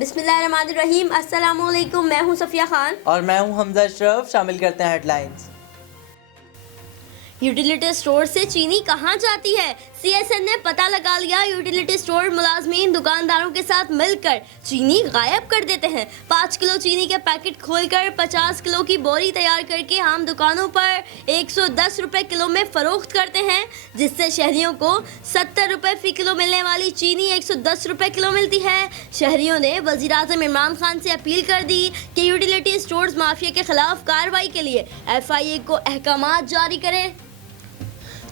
बिस्मिल्लाहिर्रहमानिर्रहीम। अस्सलाम वालेकुम। मैं हूं सफिया खान और मैं हूं हमजा अशरफ। शामिल करते हैं हेडलाइंस। यूटिलिटी स्टोर से चीनी कहां जाती है? सीएसएन ने पता लगा लिया। यूटिलिटी स्टोर मुलाजमीन दुकानदारों के साथ मिलकर चीनी गायब कर देते हैं। 5 किलो चीनी के पैकेट खोलकर 50 किलो की बोरी तैयार करके आम दुकानों पर 110 रुपए किलो में फरोख्त करते हैं, जिससे शहरियों को 70 रुपए फी किलो मिलने वाली चीनी 110 रुपए किलो मिलती है। शहरियों ने वजीर आज़म इमरान खान से अपील कर दी कि यूटिलिटी स्टोर्स माफिया के खिलाफ कार्रवाई के लिए FIA को अहकामात जारी करें।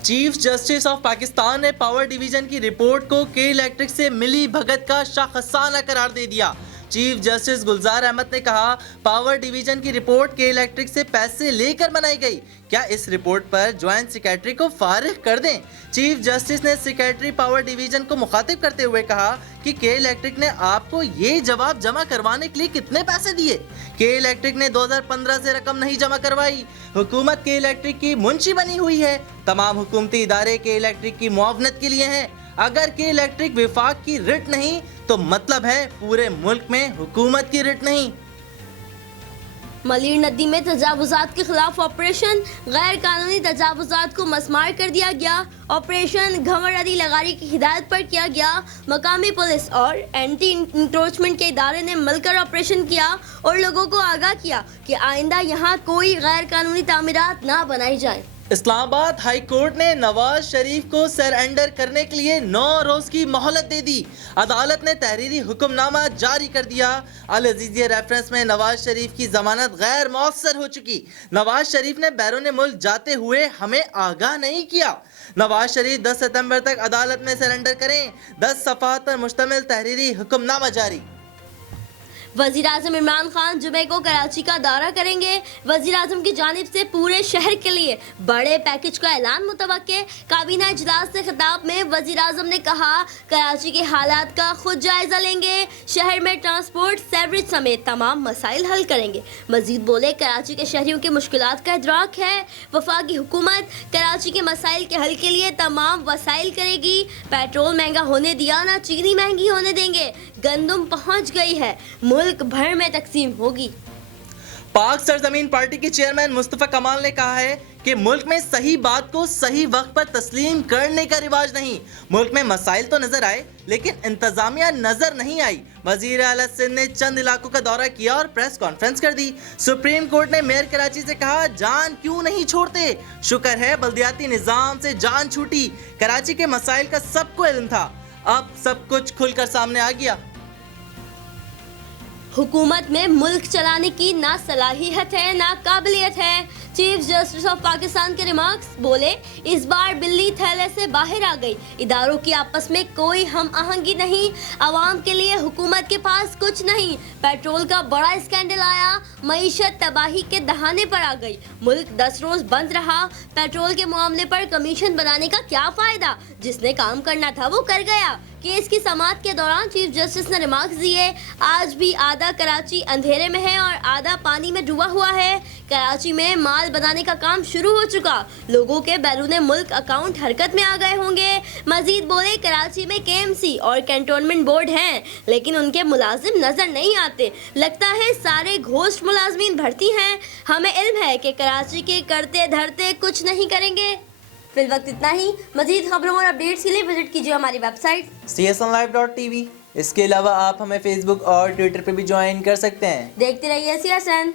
चीफ जस्टिस ऑफ पाकिस्तान ने पावर डिवीजन की रिपोर्ट को के इलेक्ट्रिक से मिली भगत का शाखसाना करार दे दिया। चीफ जस्टिस गुलजार अहमद ने कहा, पावर डिवीजन की रिपोर्ट के इलेक्ट्रिक से पैसे लेकर बनाई गई। क्या इस रिपोर्ट पर ज्वाइंट सेक्रेटरी को फारिग कर दें? चीफ जस्टिस ने सेक्रेटरी पावर डिवीजन को मुखातिब करते हुए कहा कि के इलेक्ट्रिक ने आपको ये जवाब जमा करवाने के लिए कितने पैसे दिए? के इलेक्ट्रिक ने 2015 से रकम नहीं जमा करवाई। हुकूमत के इलेक्ट्रिक की मुंशी बनी हुई है। तमाम हुकूमती इदारे के इलेक्ट्रिक की मुआवनत के लिए हैं। अगर के इलेक्ट्रिक विफाक की रिट नहीं तो मतलब है पूरे मुल्क में हुकूमत की रिट नहीं। मलिर नदी में तजावुजात के खिलाफ ऑपरेशन। गैर कानूनी तजावुजात को मस्मार कर दिया गया। ऑपरेशन घमर अली लगारी की हिदायत पर किया गया। मकामी पुलिस और एंटी इंक्रोचमेंट के इदारे ने मिलकर ऑपरेशन किया और लोगों को आगाह किया कि आइंदा यहाँ कोई गैर कानूनी तामीरात ना बनाई जाए। इस्लामाबाद हाई कोर्ट ने नवाज शरीफ को सरेंडर करने के लिए 9 रोज की मोहलत दे दी। अदालत ने तहरीरी हुक्मनामा जारी कर दिया। अल अजीजिया रेफरेंस में नवाज शरीफ की जमानत गैर मौसर हो चुकी। नवाज शरीफ ने बैरून मुल्क जाते हुए हमें आगाह नहीं किया। नवाज शरीफ 10 सितंबर तक अदालत में सरेंडर करें। 10 सफ़हात पर मुश्तमिल तहरीरी हुक्मनामा जारी। वजीर आज़म इमरान खान जुमे को कराची का दौरा करेंगे। वजीर आज़म की जानिब से पूरे शहर के लिए बड़े पैकेज का ऐलान मुतवक्के। काबीना इजलास से खिताब में वजीर आज़म ने कहा, कराची के हालात का खुद जायजा लेंगे। शहर में ट्रांसपोर्ट, सेवरेज समेत तमाम मसाइल हल करेंगे। मजीद बोले, कराची के शहरियों की मुश्किलात का इदराक है। वफाकी हुकूमत कराची के मसाइल के हल के लिए तमाम वसाइल करेगी। पेट्रोल महंगा होने दिया ना चीनी महंगी होने देंगे। गंदम पहुँच गई है, मुल्क भर में तकसीम होगी। पाक सरजमीन पार्टी के चेयरमैन मुस्तफा कमाल ने कहा है कि मुल्क में सही बात को सही वक्त पर तस्लीम करने का रिवाज नहीं। मुल्क में मसाइल तो नजर आए लेकिन इंतजामिया नजर नहीं आई। वजीर आला सिंध ने चंद इलाकों का दौरा किया और प्रेस कॉन्फ्रेंस कर दी। सुप्रीम कोर्ट ने मेयर कराची से कहा, जान क्यों नहीं छोड़ते? शुक्र है बल्दियाती निजाम से जान छूटी। कराची के मसाइल का सबको इल्म था, अब सब कुछ खुलकर सामने आ गया। हुकूमत में मुल्क चलाने की ना सलाहियत है ना काबिलियत है। चीफ जस्टिस ऑफ पाकिस्तान के रिमार्क्स। बोले, इस बार बिल्ली थैले से बाहर आ गई। इदारों की आपस में कोई हम आहंगी नहीं। आवाम के लिए हुकूमत के पास कुछ नहीं। पेट्रोल का बड़ा स्कैंडल आया, मईशत तबाही के दहाने पर आ गई। मुल्क 10 रोज बंद रहा। पेट्रोल के मामले पर कमीशन बनाने का क्या फायदा? जिसने काम करना था वो कर गया। केस की समाअत के दौरान चीफ जस्टिस ने रिमार्क्स दिए, आज भी आधा कराची अंधेरे में है और आधा पानी में डूबा हुआ है। कराची में माल बनाने का काम शुरू हो चुका। लोगों के बैरूने मुल्क अकाउंट हरकत में आ गए होंगे। मजीद बोले, कराची में KMC और कैंटोनमेंट बोर्ड हैं लेकिन उनके मुलाजिम नजर नहीं आते। लगता है सारे घोस्ट मुलाजमीन भर्ती हैं। हमें इल्म है कि कराची के करते धरते कुछ नहीं करेंगे। फिल वक्त इतना ही। मजीद खबरों और अपडेट्स के लिए विजिट कीजिए हमारी वेबसाइट csnlive.tv। इसके अलावा आप हमें फेसबुक और ट्विटर पर भी ज्वाइन कर सकते हैं। देखते रहिए CSN।